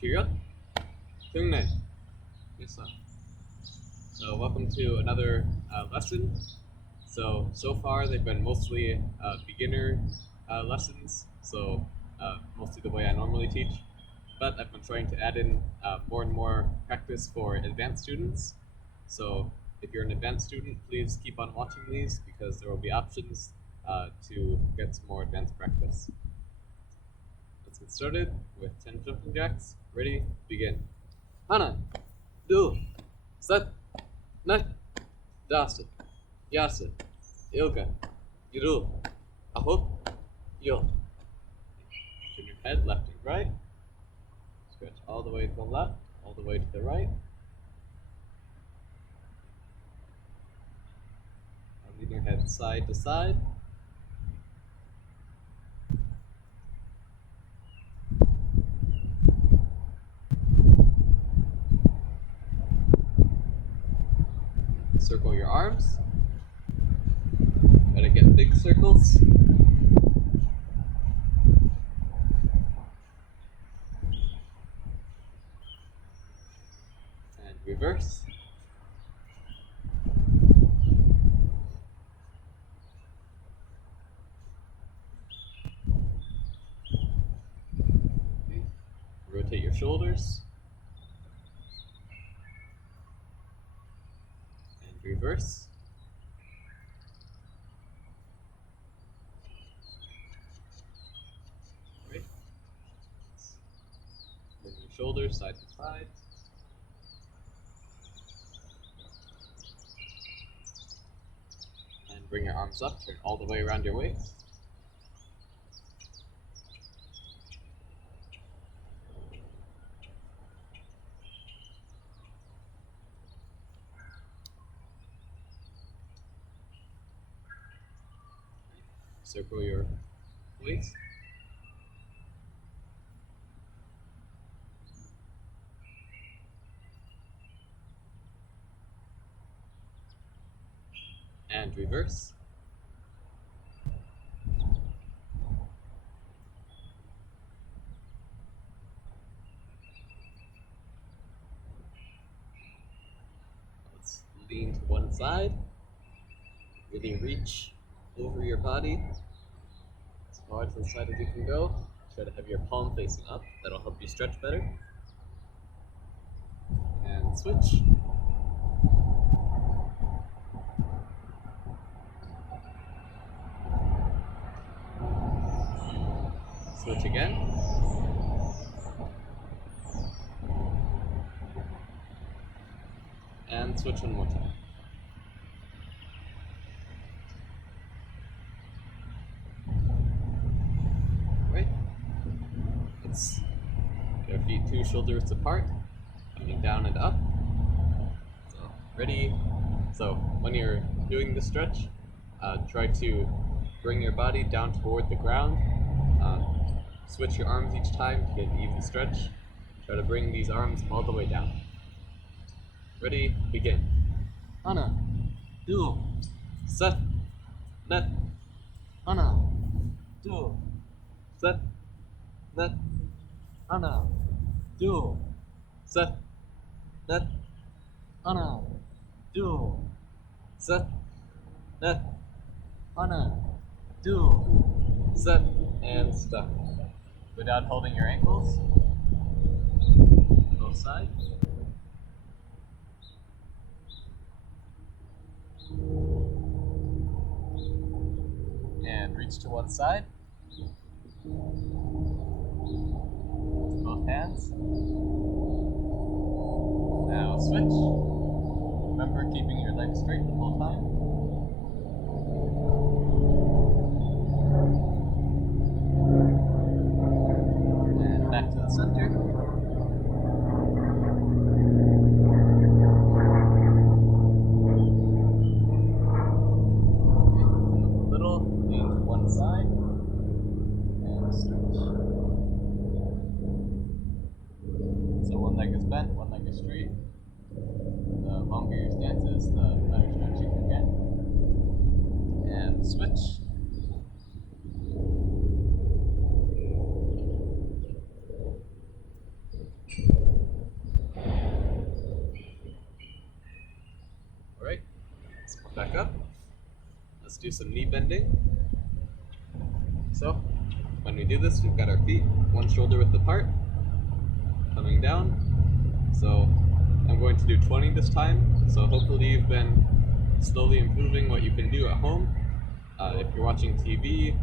Cheer up. Yes, sir. So welcome to another lesson. So far they've been mostly beginner lessons, mostly the way I normally teach. But I've been trying to add in more and more practice for advanced students. So if you're an advanced student, please keep on watching these because there will be options to get some more advanced practice. Let's get started with 10 jumping jacks. Ready? Begin. Hana, do, set, net, dasit, yasit, ilga, yiru, ahop, yo. Turn your head left and right. Stretch all the way to the left, all the way to the right. Lean your head side to side. Circle your arms. Try to get big circles. And reverse. Okay. Rotate your shoulders. And reverse. Right. Move your shoulders side to side. And bring your arms up, turn all the way around your waist. Circle your waist. And reverse. Let's lean to one side. Really reach over your body as far to the side as you can go. Try to have your palm facing up. That'll help you stretch better. And switch. Switch again. And switch one more time. Right. Let's get our feet 2 shoulders apart, coming down and up. So, ready? So, when you're doing the stretch, try to bring your body down toward the ground. Switch your arms each time to get an even stretch. Try to bring these arms all the way down. Ready? Begin. Hana, do, set, net, hana, do, set, net, hana, do, set, net, hana, do, set, net, hana, do, set, and stop. Without holding your ankles, both sides. And reach to one side. Both hands. Now switch. Remember keeping your legs straight the whole time. And back to the center. Side and stretch. So one leg is bent, one leg is straight. The longer your stance is, the better stretch you can get. And switch. let's do some knee bending. So, when we do this, we've got our feet one shoulder width apart, coming down. So, I'm going to do 20 this time. So hopefully you've been slowly improving what you can do at home. If you're watching TV,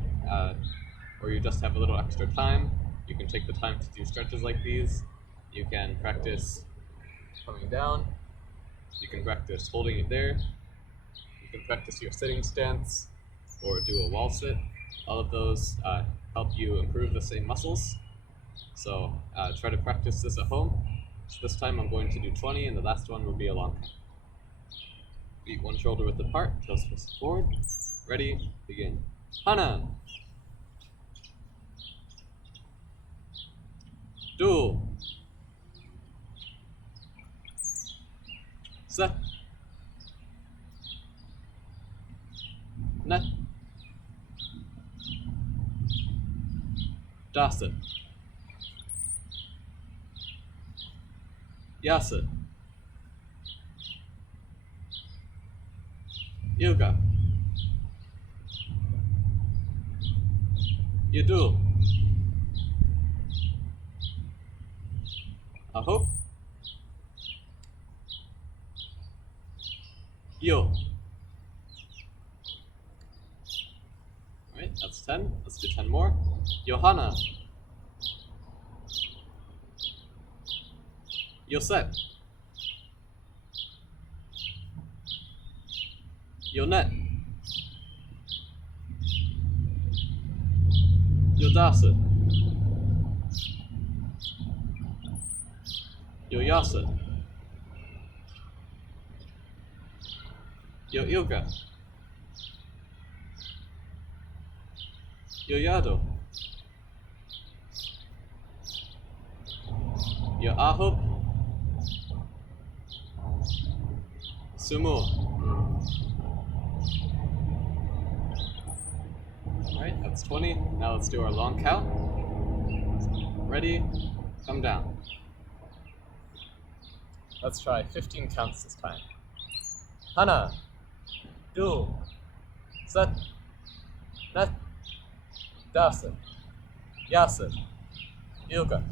or you just have a little extra time, you can take the time to do stretches like these. You can practice coming down. You can practice holding it there. You can practice your sitting stance or do a wall sit. All of those help you improve the same muscles. So try to practice this at home. So this time I'm going to do 20 and the last one will be a long count. Feet one shoulder width apart, toes face forward. Ready, begin. Hana. Do. Set. Net. Dasa. Yasa. Yoga. Yadu. Aho. Yo. Alright, that's 10. Let's do 10 more. Johanna. Yoset. Yonet. Yodasa. Yoyasa. Yoyoga. Yoyado. Yoaho. Sumo. Alright, that's 20. Now let's do our long count. Ready? Come down. Let's try 15 counts this time. Hana. Do. Set. Net. Dasa. Yasa. Yoga.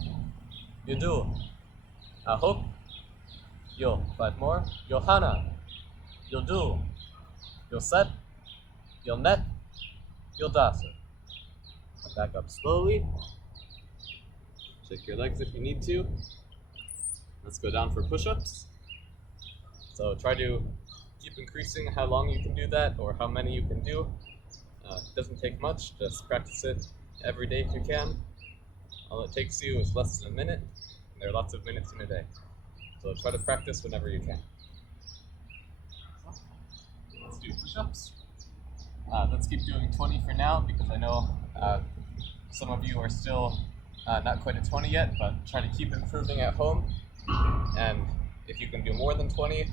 Yodu. Aho. Yo. 5 more. Johanna. Yodu. Yoset. Yonet. Yodasa. Come back up slowly. Shake your legs if you need to. Let's go down for push-ups. So try to keep increasing how long you can do that or how many you can do. It doesn't take much, just practice it every day if you can. All it takes you is less than a minute, and there are lots of minutes in a day. So try to practice whenever you can. Let's do push-ups. Let's keep doing 20 for now because I know some of you are still not quite at 20 yet, but try to keep improving at home. And if you can do more than 20,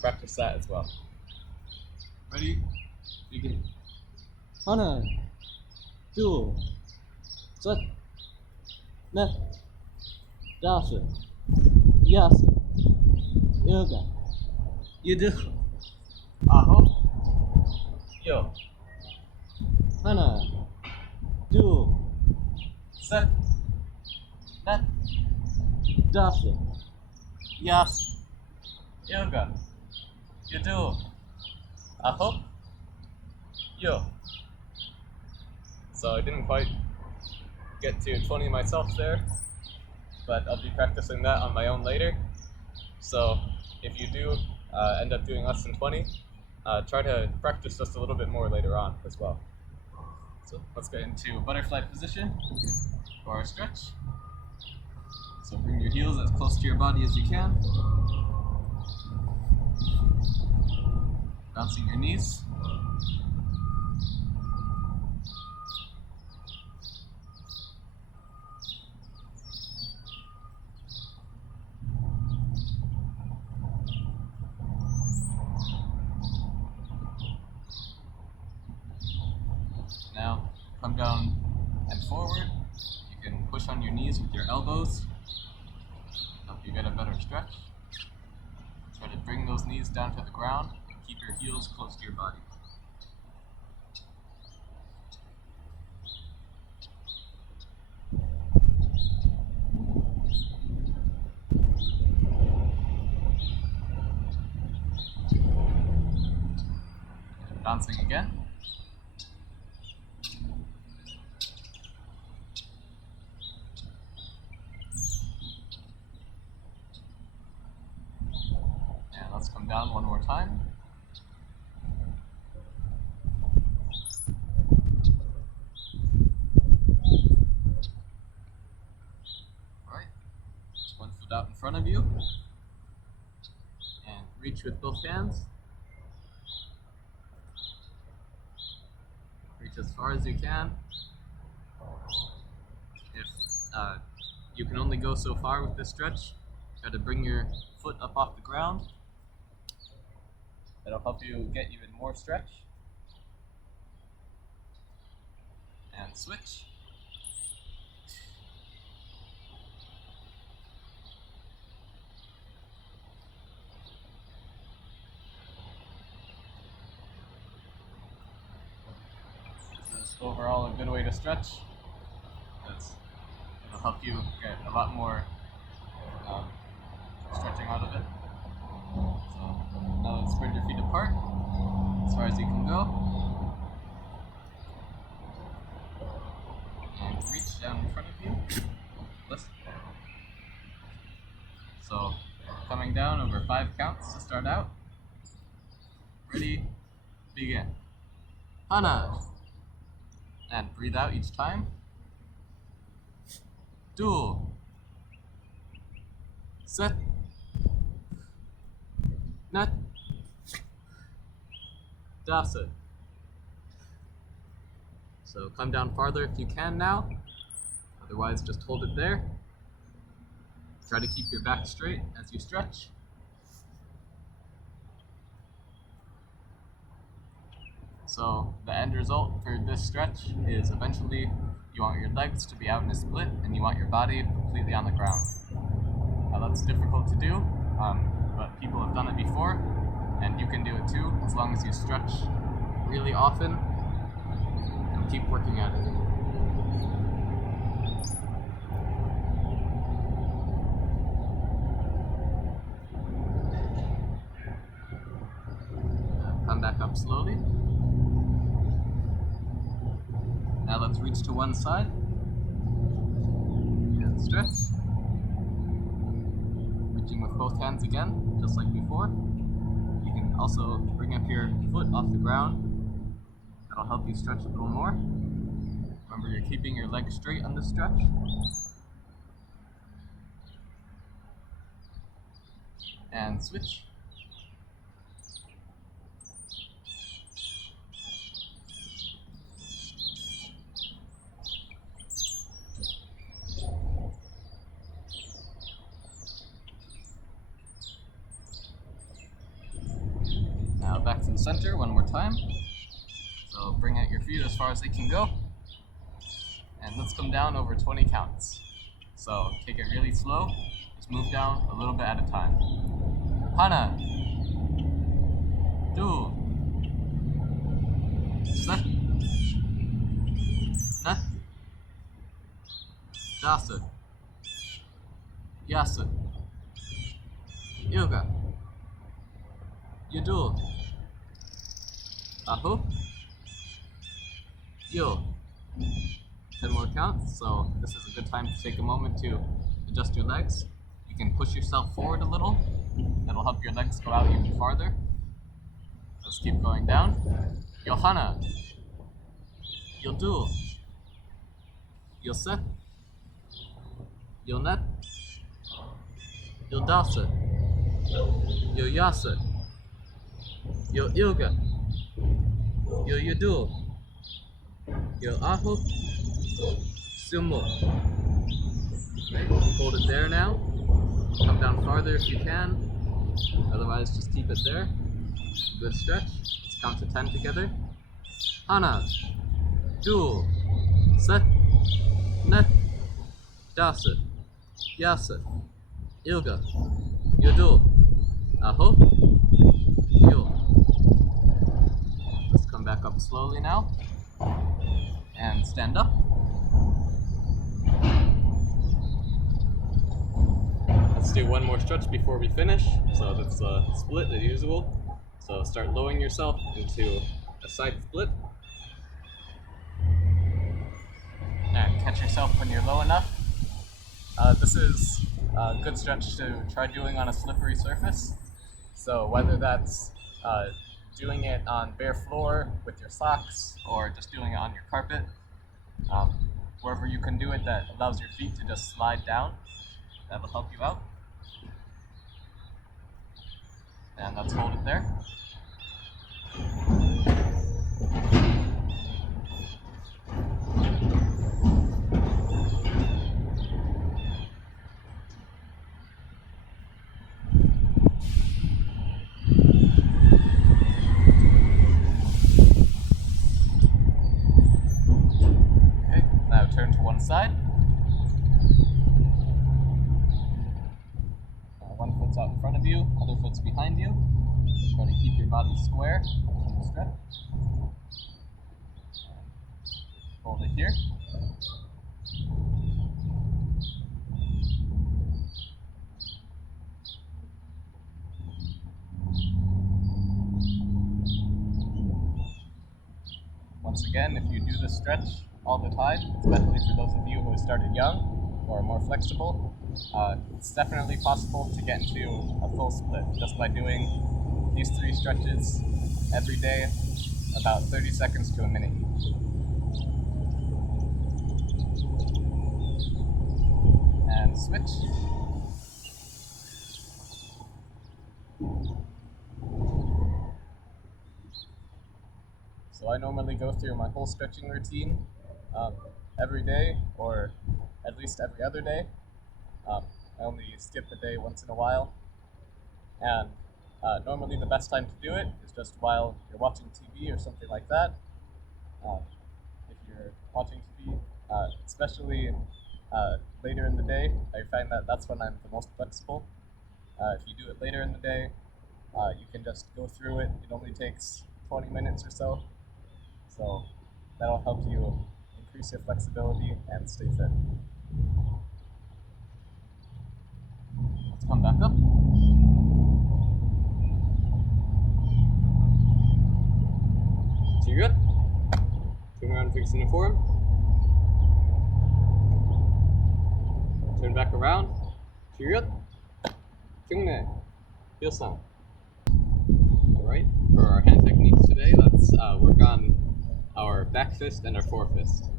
practice that as well. Ready? Begin. Hana. Do. Set. Net. Dasa. Yasa. Yoga. Yodu. Aho. Yo. Hana. Do. Set. Net. Dasa. Yas. Yoga. Yodu. Aho. Yo. So I didn't quite get to 20 myself there, but I'll be practicing that on my own later. So if you do end up doing less than 20, try to practice just a little bit more later on as well. So let's get into butterfly position for our stretch. So bring your heels as close to your body as you can. Bouncing your knees. Now come down and forward. You can push on your knees with your elbows. Help you get a better stretch. Try to bring those knees down to the ground and keep your heels close to your body. bouncing again. And let's come down one more time. Alright, one foot out in front of you. And reach with both hands. Reach as far as you can. If you can only go so far with this stretch, try to bring your foot up off the ground. That'll help you get even more stretch. And switch. This is overall a good way to stretch. It'll help you get a lot more stretching out of it. So now let's spread your feet apart as far as you can go. And reach down in front of you. Listen. So coming down over 5 counts to start out. Ready, begin. Hana. And breathe out each time. Do. Set. Net. Dasa. So come down farther if you can now. Otherwise, just hold it there. Try to keep your back straight as you stretch. So the end result for this stretch is eventually you want your legs to be out in a split and you want your body completely on the ground. Now that's difficult to do, but people have done it before and you can do it too as long as you stretch really often and keep working at it. Come back up slowly. Now let's reach to one side and stretch. Reaching with both hands again, just like before. You can also bring up your foot off the ground. That'll help you stretch a little more. Remember, you're keeping your legs straight on this stretch. And switch. Now back to the center one more time. So bring out your feet as far as they can go. And let's come down over 20 counts. So take it really slow. Just move down a little bit at a time. Hana. Do. Set. Net. Dasa. Yasa. Yoga. Yadu. Aho. Yo. 10 more counts, so this is a good time to take a moment to adjust your legs. You can push yourself forward a little. That'll help your legs go out even farther. Let's keep going down. Yohana. Yodu. Yoset. Yonet. Yodasa. Yoyasa. Yo Ilga. Yo Yadu. Yo Aho. Sumo. Okay, hold it there now. Come down farther if you can. Otherwise, just keep it there. Good stretch. Let's count to 10 together. Hana. Du. Set. Net. Dasa. Yasa. Ilga. Yodu. Aho. Yo. Let's come back up slowly now. And stand up. Let's do one more stretch before we finish. So that's a split as usual. So start lowering yourself into a side split. And catch yourself when you're low enough. This is a good stretch to try doing on a slippery surface. So whether that's doing it on bare floor with your socks or just doing it on your carpet, wherever you can do it that allows your feet to just slide down, that'll help you out. And let's hold it there. Okay, now turn to one side. One foot's out in front of you, other foot's behind you. Try to keep your body square as you stretch. Hold it here. Once again, if you do this stretch all the time, especially for those of you who have started young or are more flexible, it's definitely possible to get into a full split just by doing these 3 stretches every day, about 30 seconds to a minute each. And switch. So I normally go through my whole stretching routine every day, or at least every other day. I only skip a day once in a while. And normally the best time to do it is just while you're watching TV or something like that. If you're watching TV, especially later in the day, I find that that's when I'm the most flexible. If you do it later in the day, you can just go through it. It only takes 20 minutes or so. So that'll help you increase your flexibility and stay fit. Let's come back up. Cheer up. Turn around facing the form. Turn back around. Cheer up. Kyungnae. Hyo-san. Alright, for our hand techniques today, let's work on our back fist and our forefist.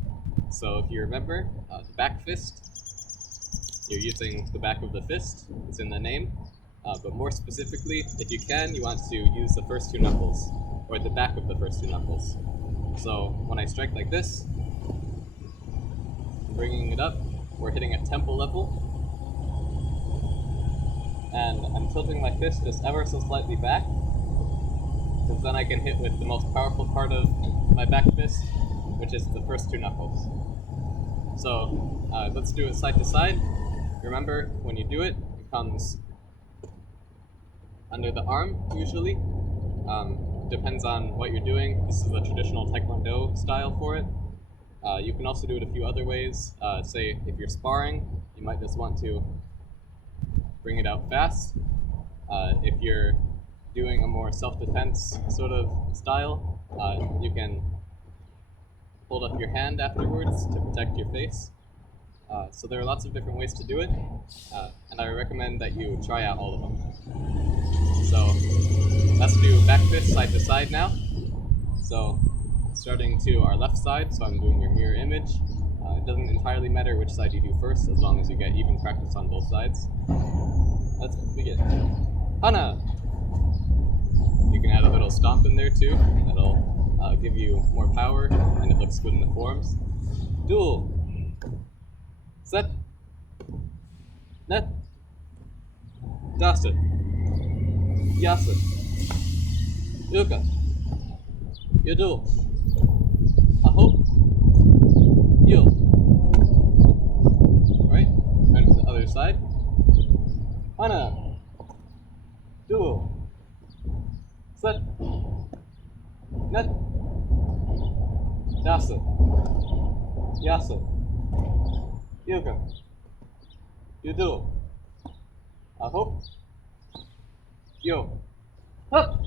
So if you remember, the back fist, you're using the back of the fist, it's in the name. But more specifically, if you can, you want to use the first 2 knuckles, or the back of the first 2 knuckles. So when I strike like this, I'm bringing it up, we're hitting at temple level, and I'm tilting my fist just ever so slightly back, because then I can hit with the most powerful part of my back fist, which is the first 2 knuckles. So let's do it side to side. Remember, when you do it, it comes under the arm, usually. Depends on what you're doing. This is the traditional Taekwondo style for it. You can also do it a few other ways. Say, if you're sparring, you might just want to bring it out fast. If you're doing a more self-defense sort of style, you can hold up your hand afterwards to protect your face. So there are lots of different ways to do it, and I recommend that you try out all of them. So let's do back fist side to side now. So starting to our left side, so I'm doing your mirror image. It doesn't entirely matter which side you do first, as long as you get even practice on both sides. Let's begin. Hana! You can add a little stomp in there too. That'll give you more power, and it looks good in the forms. Duel. Set. Net. Dasa. Yasa. Yuka. Yudu. Aho. Yo. Right? Turn to the other side. Hana. Duel. Set. Net. Dasa. Yasa. Yuka. Yudu. Aho. Yo. Hup.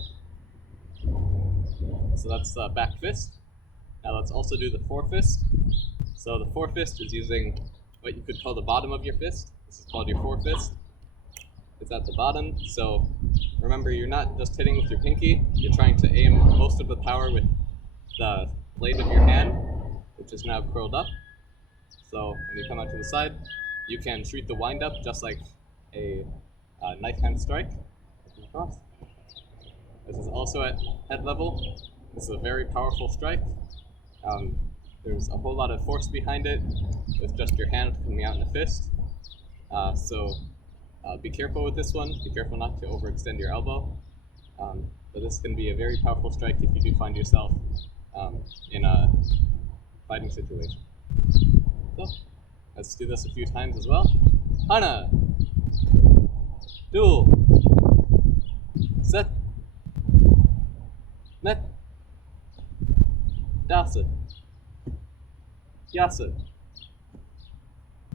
So that's Backfist. Now let's also do the Forefist. So the Forefist is using what you could call the bottom of your fist. This is called your Forefist. It's at the bottom, so remember you're not just hitting with your pinky, you're trying to aim most of the power with the blade of your hand, which is now curled up. So when you come out to the side, you can treat the wind up just like a knife hand strike. Across. This is also at head level. This is a very powerful strike. There's a whole lot of force behind it with just your hand coming out in a fist. So be careful with this one. Be careful not to overextend your elbow. But this can be a very powerful strike if you do find yourself in a fighting situation. So let's do this a few times as well. Hana, duel, set, net, dasa, yasa,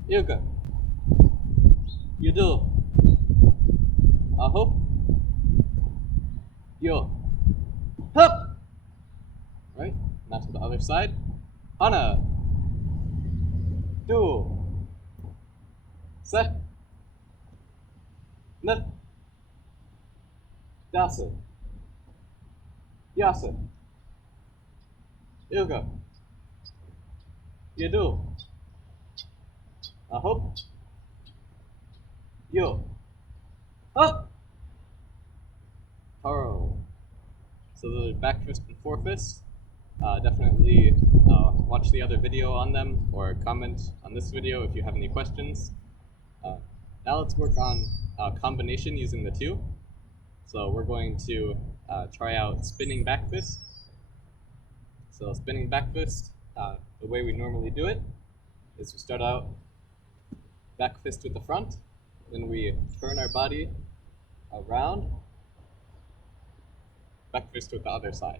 yoga, yudo, aho, yo, hup. Right, now to the other side. Hana, duel, set, net, dasa, yasa, yoga, yudo, aho, yo, hup. Taro. So the Backfist and Forefist. Definitely watch the other video on them or comment on this video if you have any questions. Now let's work on combination using the two. So we're going to try out spinning Backfist. So spinning Backfist, the way we normally do it is we start out Backfist with the front, then we turn our body around, Backfist with the other side.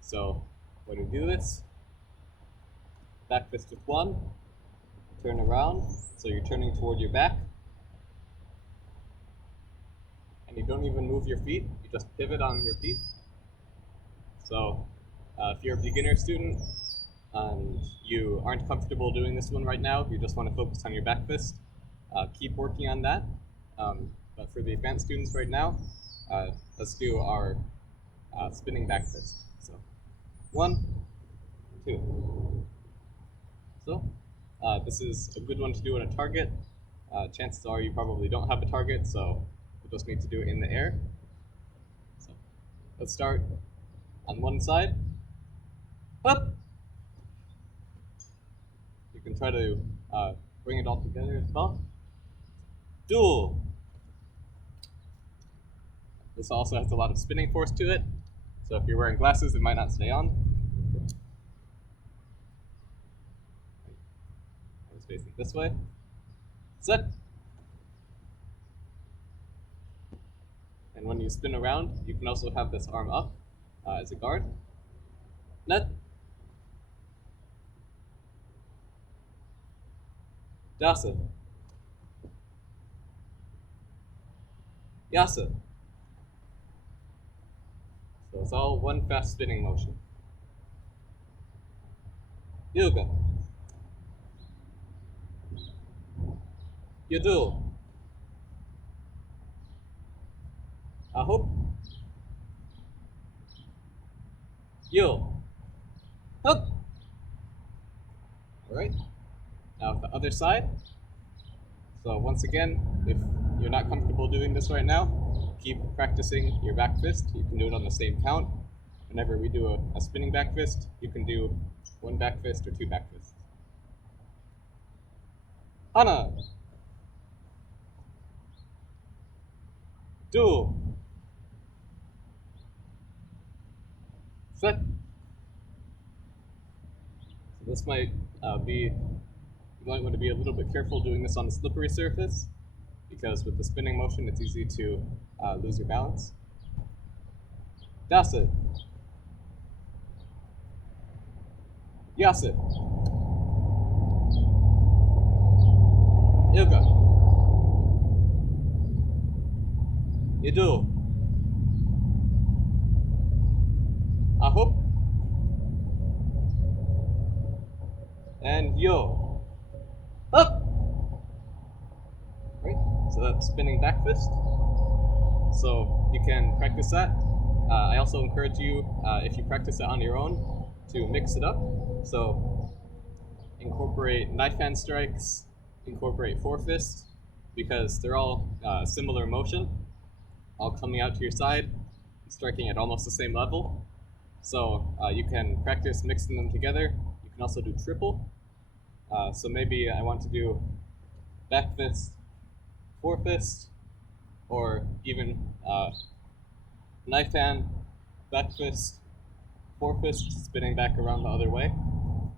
So when we do this, Backfist with one, turn around, so you're turning toward your back, and you don't even move your feet, you just pivot on your feet. So if you're a beginner student and you aren't comfortable doing this one right now, you just want to focus on your Backfist, keep working on that. But for the advanced students right now, let's do our spinning Backfist. So 1, 2. So this is a good one to do on a target. Chances are you probably don't have a target, so you just need to do it in the air. So let's start on one side. Up. You can try to bring it all together as well. Duel. This also has a lot of spinning force to it, so if you're wearing glasses, it might not stay on. I was facing this way. Set. And when you spin around, you can also have this arm up as a guard. Net. Dasa. Yasa. So it's all one fast spinning motion. Yoga. Yudo. Aho. Yo. Hup. Alright. Now the other side. So once again, if you're not comfortable doing this right now, keep practicing your Backfist. You can do it on the same count. Whenever we do a spinning Backfist, you can do 1 Backfist or 2 Backfists. Hana. Do. Set. So this might be, you might want to be a little bit careful doing this on a slippery surface, because with the spinning motion, it's easy to lose your balance. Dasa. Yasa. Yoga. Yudo. yo, up. Right. So that's spinning back fist. So you can practice that. I also encourage you, if you practice it on your own, to mix it up. So incorporate knife hand strikes, incorporate Forefist, because they're all similar motion, all coming out to your side, striking at almost the same level. So you can practice mixing them together. You can also do triple. So maybe I want to do back fist, Forefist, or even knife hand, back fist, Forefist, spinning back around the other way.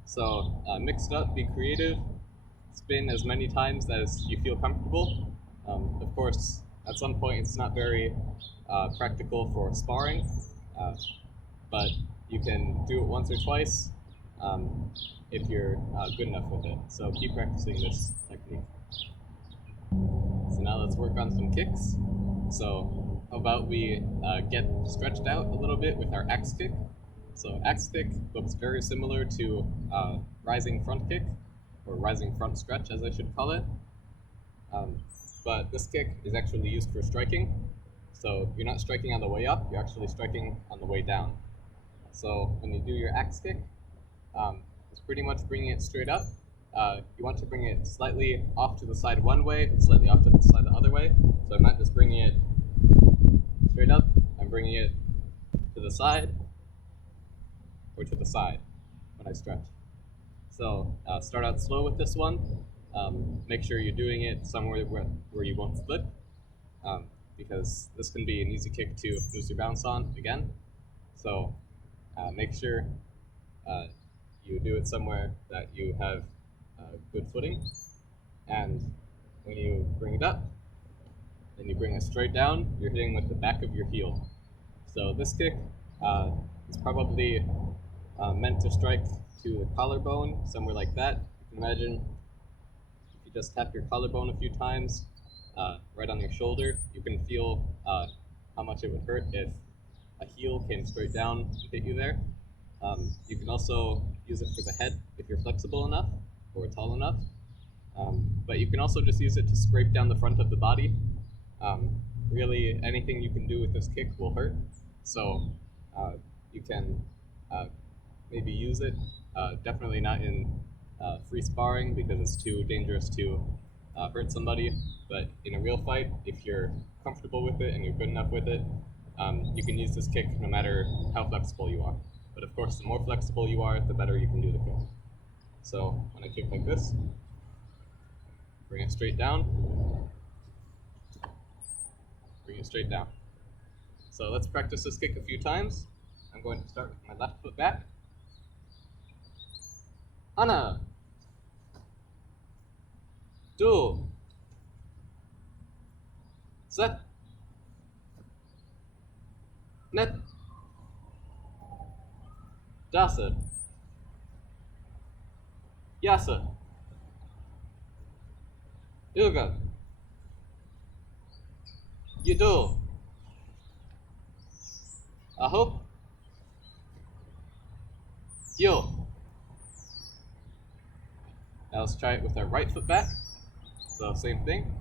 So mix it up, be creative, spin as many times as you feel comfortable. Of course, at some point it's not very practical for sparring, but you can do it once or twice if you're good enough with it. So keep practicing this technique. So now let's work on some kicks. So how about we get stretched out a little bit with our axe kick. So axe kick looks very similar to rising front kick, or rising front stretch as I should call it. But this kick is actually used for striking. So you're not striking on the way up, you're actually striking on the way down. So when you do your axe kick, it's pretty much bringing it straight up. You want to bring it slightly off to the side one way, and slightly off to the side the other way. So I'm not just bringing it straight up, I'm bringing it to the side, or to the side when I stretch. So start out slow with this one. Make sure you're doing it somewhere where you won't slip, because this can be an easy kick to lose your balance on again. So make sure you do it somewhere that you have good footing. And when you bring it up, then you bring it straight down, you're hitting with the back of your heel. So this kick is probably meant to strike to the collarbone, somewhere like that. You can imagine if you just tap your collarbone a few times, right on your shoulder, you can feel how much it would hurt if a heel came straight down and hit you there. You can also use it for the head if you're flexible enough or tall enough. But you can also just use it to scrape down the front of the body. Really, anything you can do with this kick will hurt. So you can maybe use it. Definitely not in free sparring because it's too dangerous to hurt somebody. But in a real fight, if you're comfortable with it and you're good enough with it, you can use this kick no matter how flexible you are. But of course, the more flexible you are, the better you can do the kick. So when I kick like this, bring it straight down, bring it straight down. So let's practice this kick a few times. I'm going to start with my left foot back. Hana, do, set, net, dasa, yasa, yoga, yudo, aho, yo. Now let's try it with our right foot back. So same thing.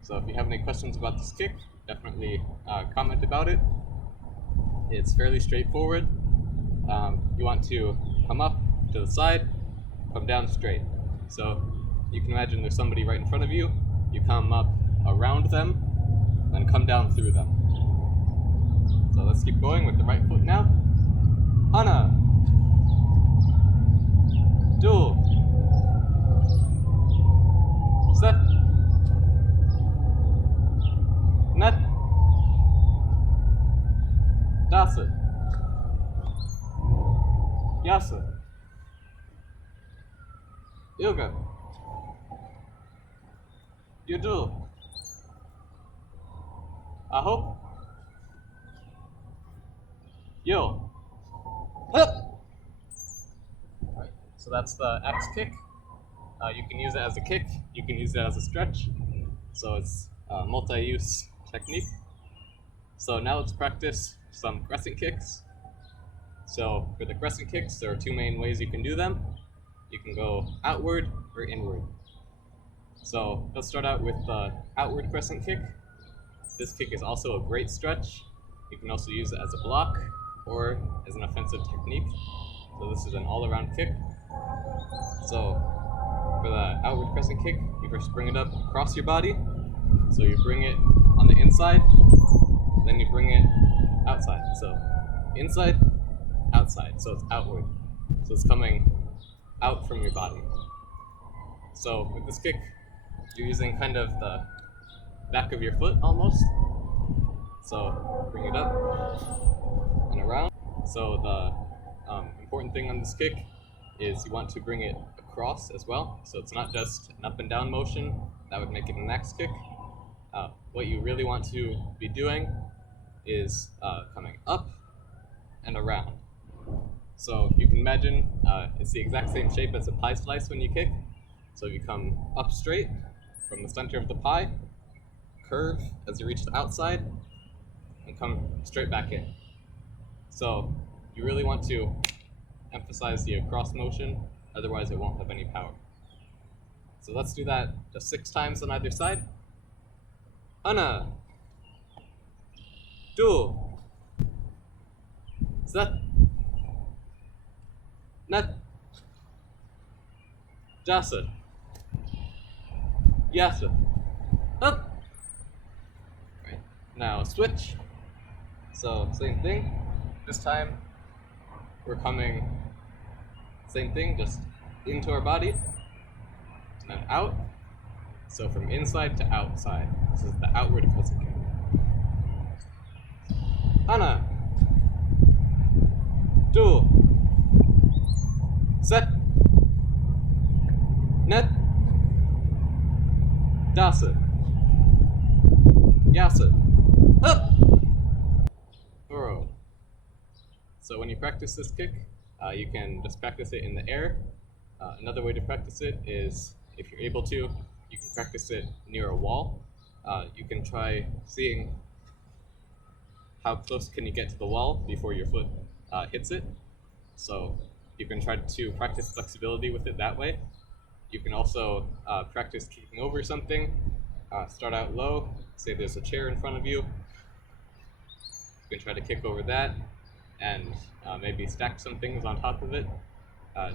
So if you have any questions about this kick, definitely comment about it. It's fairly straightforward. You want to come up to the side, come down straight. So you can imagine there's somebody right in front of you. You come up around them, then come down through them. So let's keep going with the right foot now. Hana, do, set, net, dasa, yasa, yoga, yudo, aho, yo. Hup. Right, so that's the axe kick. You can use it as a kick, you can use it as a stretch. So it's a multi-use technique. So now let's practice some crescent kicks. So for the crescent kicks, there are two main ways you can do them. you can go outward or inward. So let's start out with the outward crescent kick. This kick is also a great stretch. You can also use it as a block or as an offensive technique. So this is an all-around kick. So for the outward crescent kick, you first bring it up across your body. So you bring it on the inside, then you bring it outside. So inside, outside. So it's outward. So it's coming out from your body. So with this kick, you're using kind of the back of your foot almost. So bring it up and around. So the important thing on this kick is you want to bring it across as well. So it's not just an up and down motion. That would make it an axe kick. What you really want to be doing is coming up and around. So you can imagine it's the exact same shape as a pie slice when you kick. So you come up straight from the center of the pie, curve as you reach the outside, and come straight back in. So you really want to emphasize the across motion, otherwise it won't have any power. So let's do that just 6 times on either side. Hana, 2, set, net, jasa, yasa, up. Right. Now switch. So same thing. This time we're coming, same thing, just into our body and then out. So from inside to outside. This is the outward crescent kick. Hana, 2, set, net, dasa, yasa, up. Throw. So when you practice this kick, you can just practice it in the air. Another way to practice it is, if you're able to, you can practice it near a wall. You can try seeing how close can you get to the wall before your foot hits it. So you can try to practice flexibility with it that way. You can also practice kicking over something. Start out low, say there's a chair in front of you. You can try to kick over that and maybe stack some things on top of it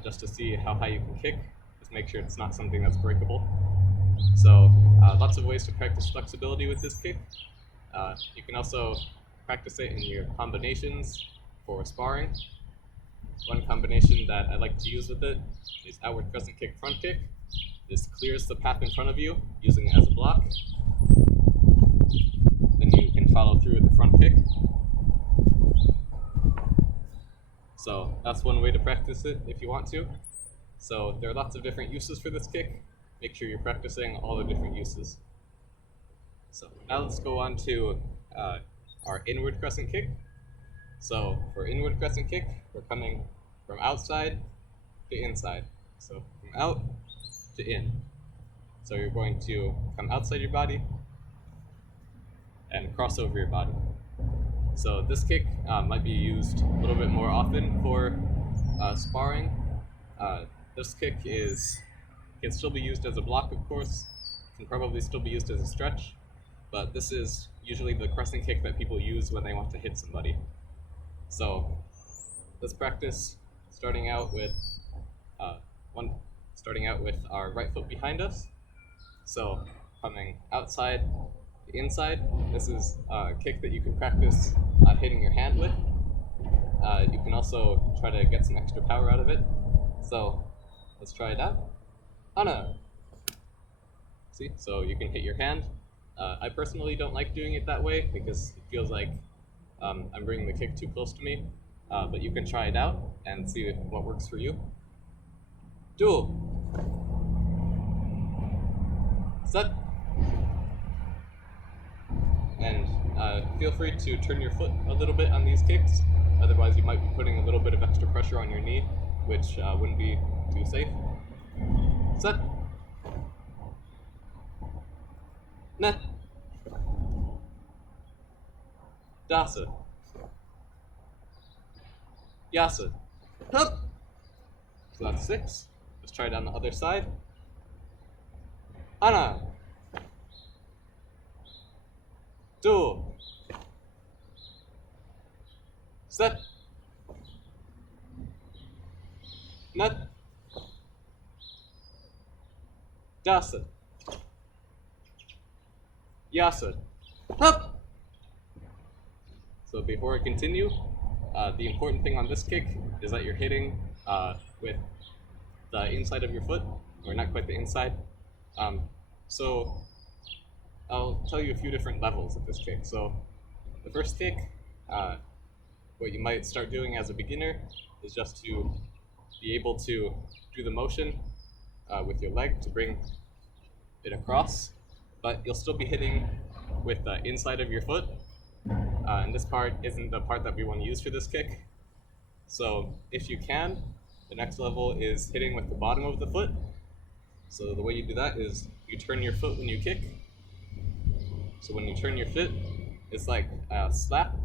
just to see how high you can kick. Just make sure it's not something that's breakable. So lots of ways to practice flexibility with this kick. You can also practice it in your combinations for sparring. One combination that I like to use with it is outward crescent kick, front kick. This clears the path in front of you, using it as a block. Then you can follow through with the front kick. So that's one way to practice it if you want to. So there are lots of different uses for this kick. Make sure you're practicing all the different uses. So now let's go on to our inward crescent kick. So for inward crescent kick, we're coming from outside to inside. So from out to in. So you're going to come outside your body and cross over your body. So this kick might be used a little bit more often for sparring. This kick can still be used as a block, of course. Can probably still be used as a stretch, but this is usually the crescent kick that people use when they want to hit somebody. So let's practice starting out with our right foot behind us. So coming outside to inside. This is a kick that you can practice hitting your hand with. You can also try to get some extra power out of it. So let's try it out. Hana. See, so you can hit your hand. I personally don't like doing it that way because it feels like I'm bringing the kick too close to me. But you can try it out and see what works for you. Duel. Set. And feel free to turn your foot a little bit on these kicks. Otherwise, you might be putting a little bit of extra pressure on your knee, which wouldn't be too safe. Set. Net. Dasa. Yasa. Hup. So that's 6. Let's try try down the other side. Hana. Two. Set. Net. Dasit. Yasit. Hup! So before I continue, the important thing on this kick is that you're hitting with the inside of your foot, or not quite the inside. So I'll tell you a few different levels of this kick. So the first kick, what you might start doing as a beginner is just to be able to do the motion with your leg to bring it across, but you'll still be hitting with the inside of your foot. And this part isn't the part that we want to use for this kick. So if you can, the next level is hitting with the bottom of the foot. So the way you do that is you turn your foot when you kick. So when you turn your foot, it's like a slap.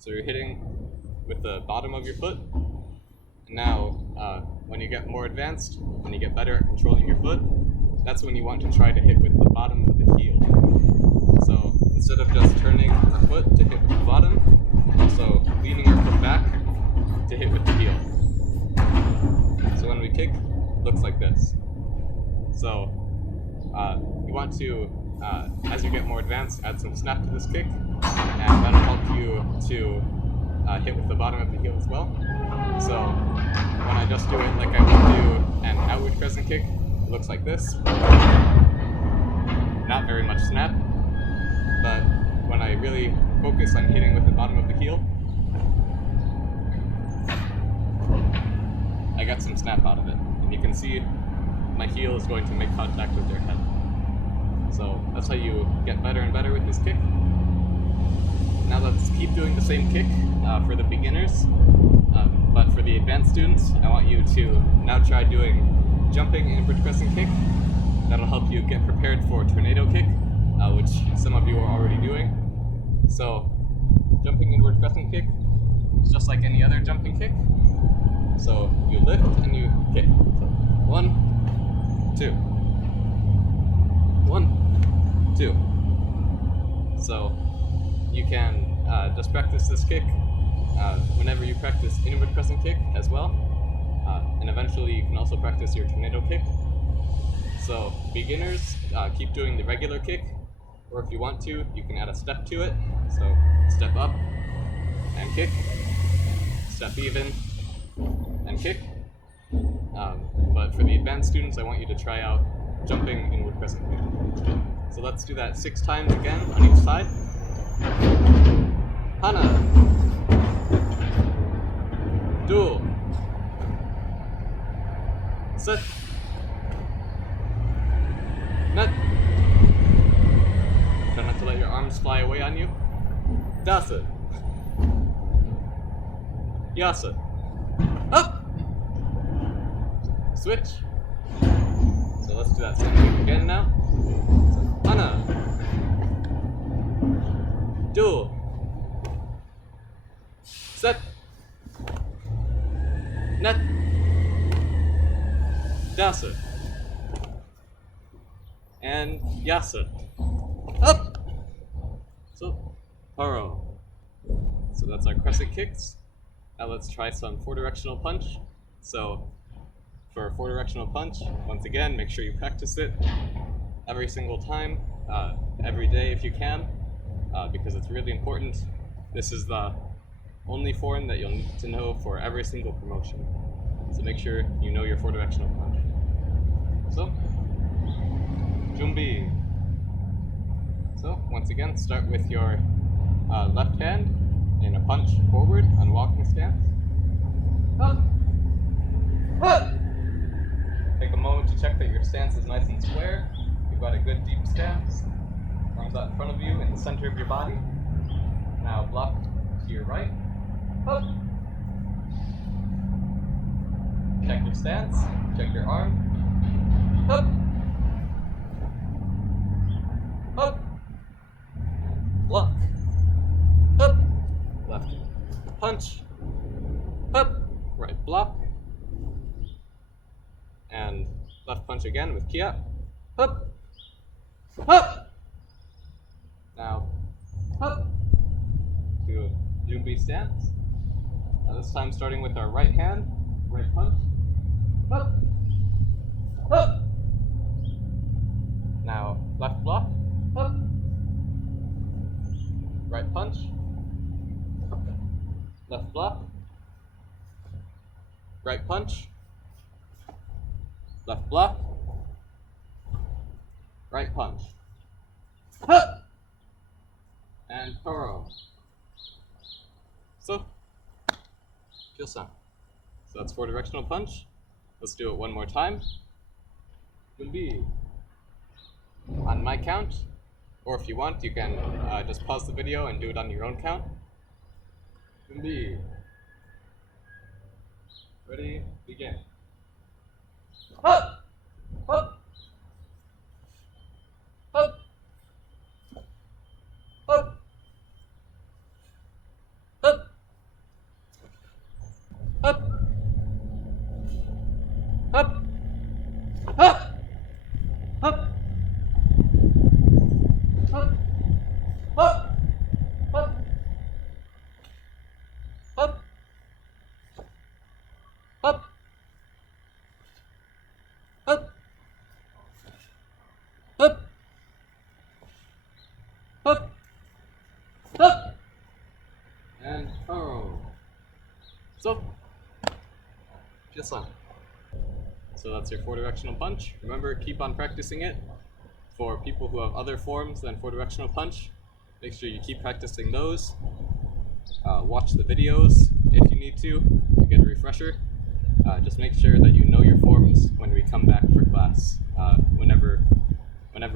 So you're hitting with the bottom of your foot. Now, when you get more advanced, when you get better at controlling your foot, that's when you want to try to hit with the bottom of the heel. So instead of just turning our foot to hit with the bottom, also leaning our foot back to hit with the heel. So when we kick, it looks like this. So you want to, as you get more advanced, add some snap to this kick, and that'll help you to hit with the bottom of the heel as well. So when I just do it like I would do an outward crescent kick, it looks like this. Not very much snap, but when I really focus on hitting with the bottom of the heel, I got some snap out of it. And you can see my heel is going to make contact with their head. So that's how you get better and better with this kick. Now let's keep doing the same kick for the beginners, but for the advanced students, I want you to now try doing jumping inward crescent kick. That'll help you get prepared for tornado kick, which some of you are already doing. So jumping inward crescent kick is just like any other jumping kick. So you lift and you kick. So 1, 2. 1, 2. So you can just practice this kick whenever you practice inward crescent kick as well. And eventually you can also practice your tornado kick. So beginners, keep doing the regular kick, or if you want to, you can add a step to it. So step up and kick, step even and kick. But for the advanced students, I want you to try out jumping inward crescent kick. So let's do that 6 times again on each side. Hana. Dual. Set. Net. Try not to let your arms fly away on you. Dasa. Yasa. Up. Switch. So let's do that same thing again now. So, Hana. Dual. Set. Net. Dasa. And Yasa. Up! So, Haro. So that's our crescent kicks. Now let's try some four-directional punch. So, for a four-directional punch, once again, make sure you practice it every single time, every day if you can, because it's really important. This is the only form that you'll need to know for every single promotion. So make sure you know your four-directional punch. So, Jumbi. So, once again, start with your left hand in a punch forward on walking stance. Up. Up. Take a moment to check that your stance is nice and square. You've got a good deep stance. Arms out in front of you in the center of your body. Now block to your right. Up. Check your stance. Check your arm. Up. Up. Block. Up. Left punch. Up. Right block. punch again with Kia. Hup! Hup! Now, hup! Do a Jumbi stance. This time starting with our right hand, right punch. Hup! Hup! Now, left block. Hup! Right punch. Left block. Right punch. Left block. Right punch. Hup! And Koro. So, feel some. So that's four-directional punch. Let's do it one more time. Jumbi. On my count, or if you want, you can just pause the video and do it on your own count. Jumbi. Ready, begin. Hup! Hup! Hup! Hup! Hup! Hup! Hup! Hup! Hup! Hup! Hup! Hup! Hup! Hup! Hup! Hup! Hup! Hup! And Koro. So, just on. So that's your four-directional punch. Remember, keep on practicing it. For people who have other forms than four-directional punch, make sure you keep practicing those. Watch the videos if you need to get a refresher. Just make sure that you know your forms when we come back for class, whenever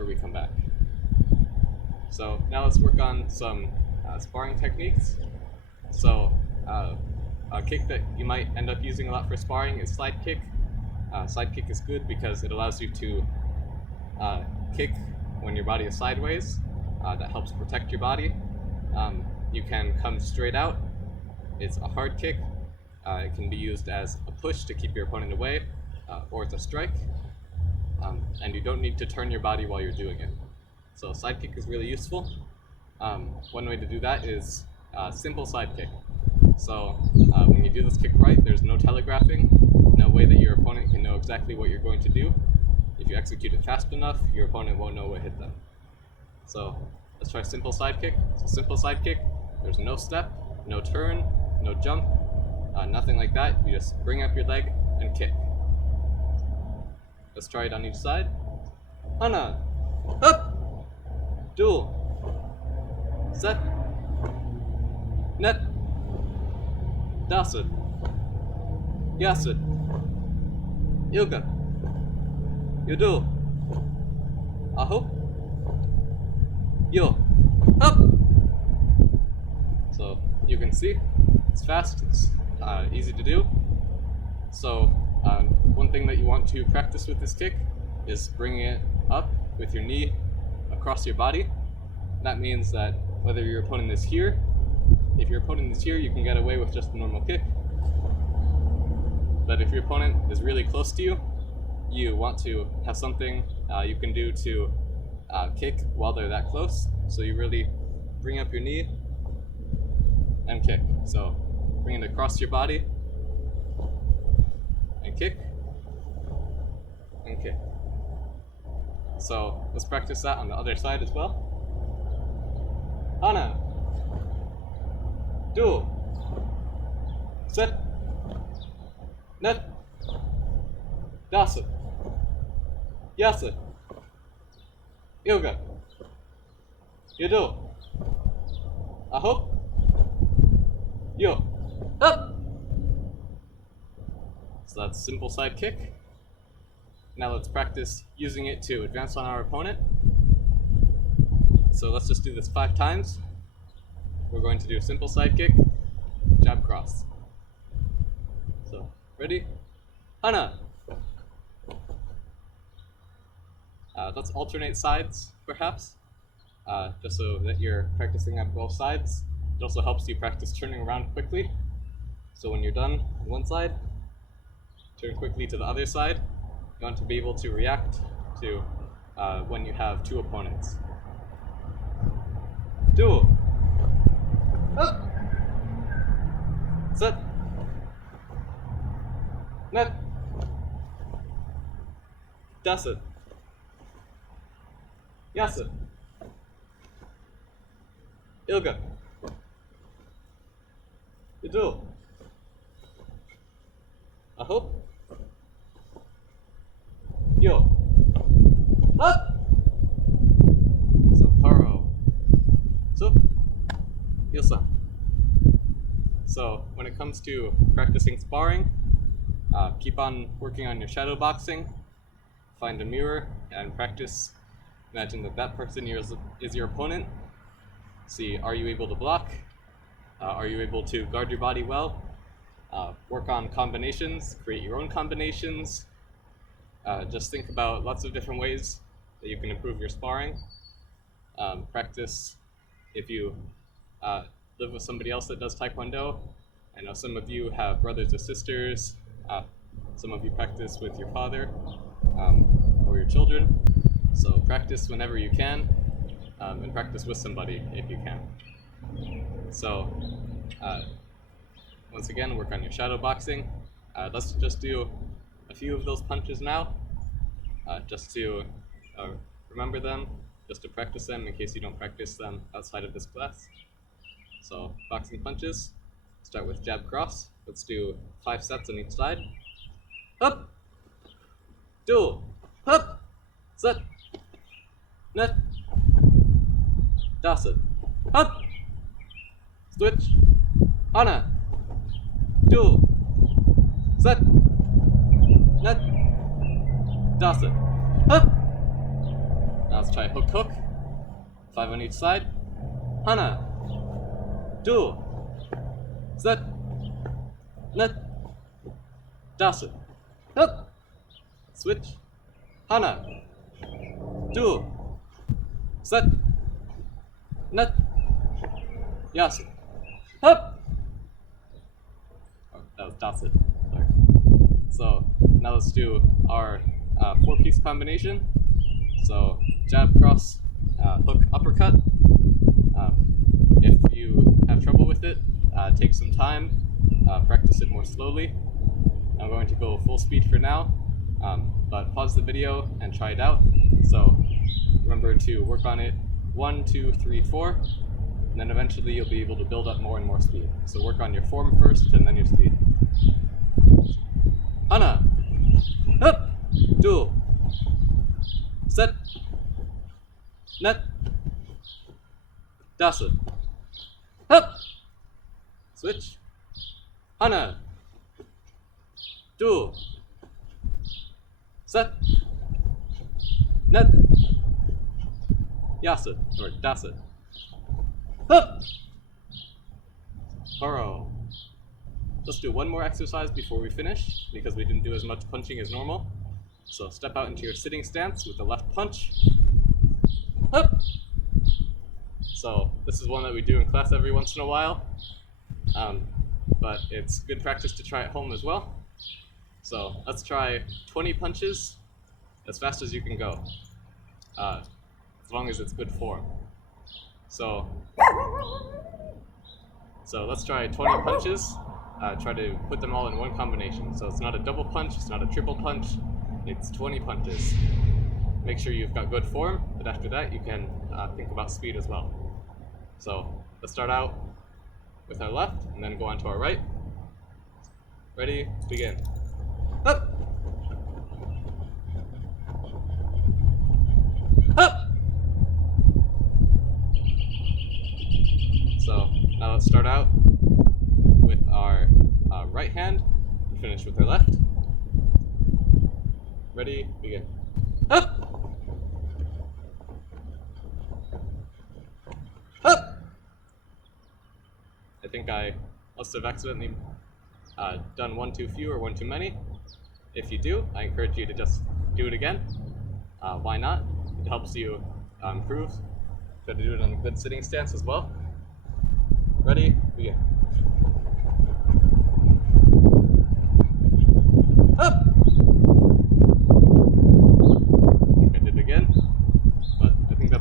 we come back. So now let's work on some sparring techniques. So a kick that you might end up using a lot for sparring is slide kick. Slide kick is good because it allows you to kick when your body is sideways. That helps protect your body. You can come straight out. It's a hard kick. It can be used as a push to keep your opponent away, or it's a strike. And you don't need to turn your body while you're doing it. So side kick is really useful. One way to do that is simple side kick. So when you do this kick right, there's no telegraphing, no way that your opponent can know exactly what you're going to do. If you execute it fast enough, your opponent won't know what hit them. So let's try simple side kick. So simple side kick, there's no step, no turn, no jump, nothing like that. You just bring up your leg and kick. Let's try it on each side. Hana, up, duel, set, net, dasid, yasid, ilga, yudu, aho, yo, up. So you can see it's fast, it's easy to do. So one thing that you want to practice with this kick is bringing it up with your knee across your body. That means that whether your opponent is here, if your opponent is here, you can get away with just a normal kick. But if your opponent is really close to you, you want to have something you can do to kick while they're that close. So you really bring up your knee and kick. So bring it across your body and kick and kick. So let's practice that on the other side as well. Hana, duel, set, net, dasid, yasid, ilga, yudu, aho, yo, up. So that's simple side kick. Now let's practice using it to advance on our opponent. So let's just do this 5 times. We're going to do a simple side kick, jab cross. So, ready? Hana! Let's alternate sides, perhaps, just so that you're practicing on both sides. It also helps you practice turning around quickly. So when you're done on one side, turn quickly to the other side, You want to be able to react to when you have two opponents. Duel. Up. Set. Net. Das it. Yes it. Ilga. You do. I hope. Yo. Up. So Paro. So. Yosa. So when it comes to practicing sparring, keep on working on your shadow boxing. Find a mirror and practice. Imagine that that person is your opponent. See, are you able to block? Are you able to guard your body well? Work on combinations, create your own combinations. Just think about lots of different ways that you can improve your sparring. Practice if you live with somebody else that does Taekwondo. I know some of you have brothers or sisters. Some of you practice with your father or your children. So practice whenever you can, and practice with somebody if you can. So once again, work on your shadow boxing. Let's just do a few of those punches now, just to remember them, just to practice them in case you don't practice them outside of this class. So boxing punches, start with jab cross. Let's do 5 sets on each side. Up, duel, up, set, net, das it, up, switch, Hana, duel, set, net, das it, up. Now let's try hook hook, 5 on each side. Hana, duel, set, net, das it, up. Switch, Hana, duel, set, net, yasu, up. Oh, that was das it. Sorry. So now let's do our 4-piece combination. So jab, cross, hook, uppercut. If you have trouble with it, take some time, practice it more slowly. I'm going to go full speed for now, but pause the video and try it out. So remember to work on it 1, 2, 3, 4, and then eventually you'll be able to build up more and more speed. So work on your form first and then your speed. Hana, up, duel, set, net, das it, up, switch, Hana, duel, set, net, yasu, or das it, up, Horo. Let's do one more exercise before we finish, because we didn't do as much punching as normal. So step out into your sitting stance with the left punch. Up. So this is one that we do in class every once in a while, but it's good practice to try at home as well. So let's try 20 punches as fast as you can go, as long as it's good form. So let's try 20 punches. Try to put them all in one combination. So it's not a double punch, it's not a triple punch, it's 20 punches. Make sure you've got good form, but after that you can think about speed as well. So let's start out with our left and then go on to our right. Ready, begin. Up! Up! So now let's start out with our right hand and finish with our left. Ready, begin. Up! Up! I think I must have accidentally done one too few or one too many. If you do, I encourage you to just do it again. Why not? It helps you improve. Got to do it on a good sitting stance as well. Ready, begin. Up!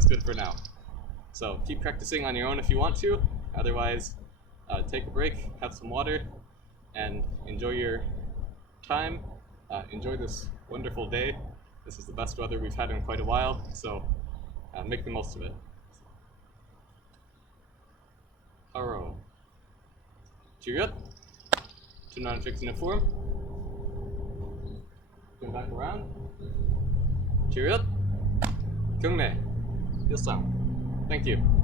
that's good for now. So keep practicing on your own if you want to. Otherwise, take a break, have some water, and enjoy your time. Enjoy this wonderful day. This is the best weather we've had in quite a while, so make the most of it. Haro. Cheerio. Turn on fixing the form. Turn back around. Cheerio. Kyungnae. Yosan. Thank you.